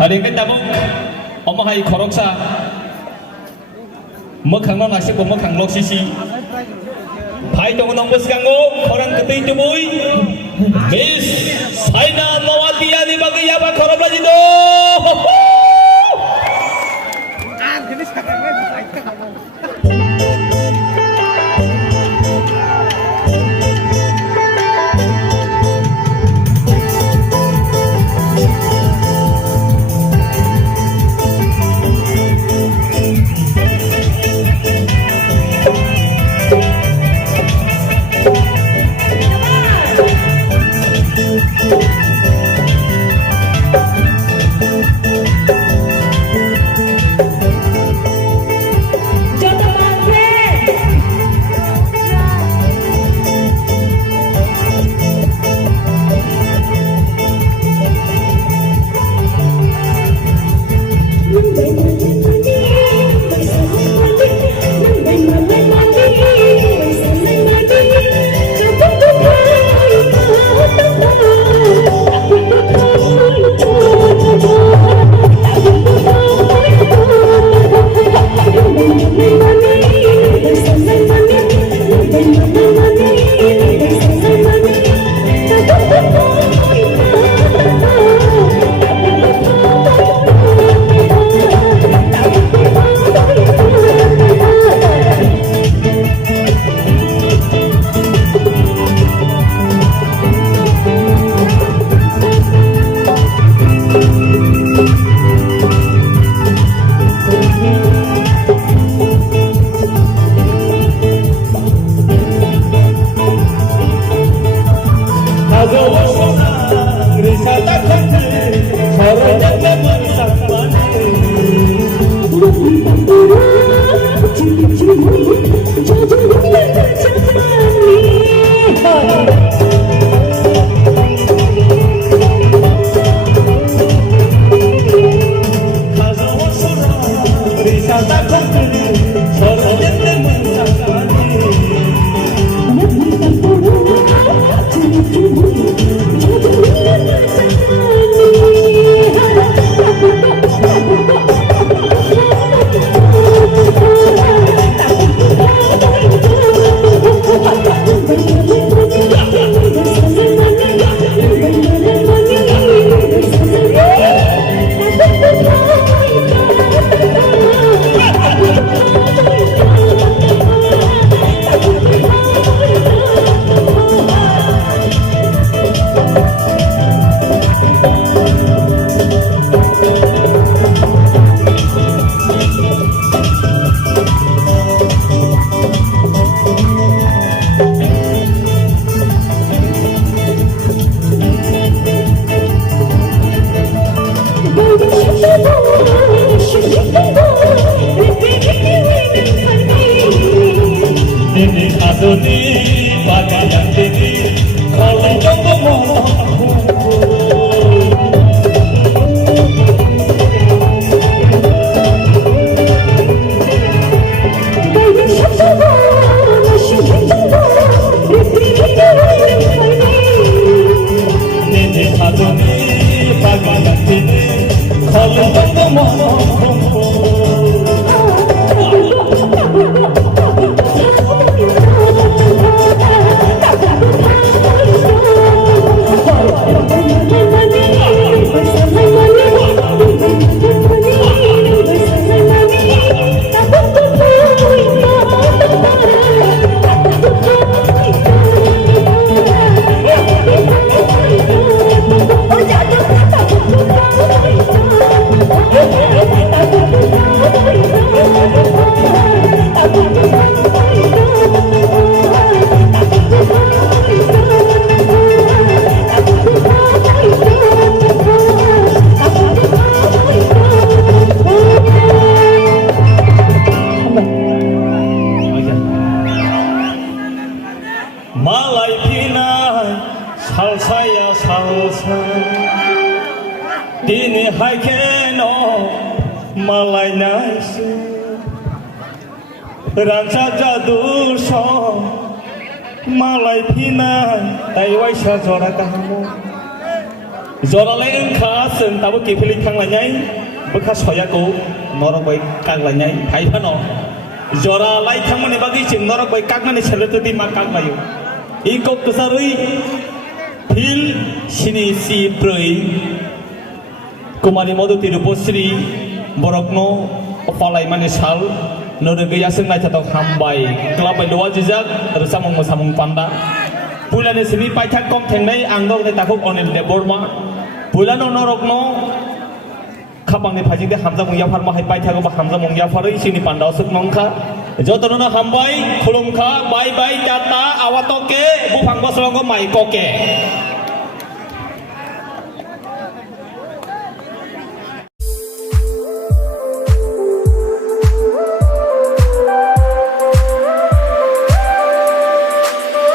Haringkan tabung omahai khoroksa mokhangno nasibbo mokhang lok sisi Pai dong nong boskango khorang ketui tubui Miss Saina Mawatiya di bagi apa khorok lagi do Ranca jadul so malai pina tai waisa jora kamu जरालाय ओंखा जों दाबो गेफेलै थांलायनाय बोखा सयाखौ नरक bye कागलायनाय फाइफानो जरालाय थांमोननि बागै जों नरक bye कागनानै सेलतो दिमा कागलायो eco कसारै fill सिनि सि ब्रै कुमारी मधुति रूपश्री बरकनो अफालाय माने साल नोरो गैया जों नायथाव हामबाय क्लाबाय लवा जिजाक रोसामं मोसामं पान्दा पुलाने सिनि पाइथा कम थेंनाय आंदर ने ताखौ अनिल ने बर्मा पुलानो नरकनो खाबांनि फाइजिंदे हामजा मंगिया फारमाहाय पाइथाखौ बा हामजा मंगिया फारै सिनि पान्दाव सुक नंखा जतनो हामबाय खुलुमखा बाय बाय टाटा आवातके बुफां बसलंगो माइकके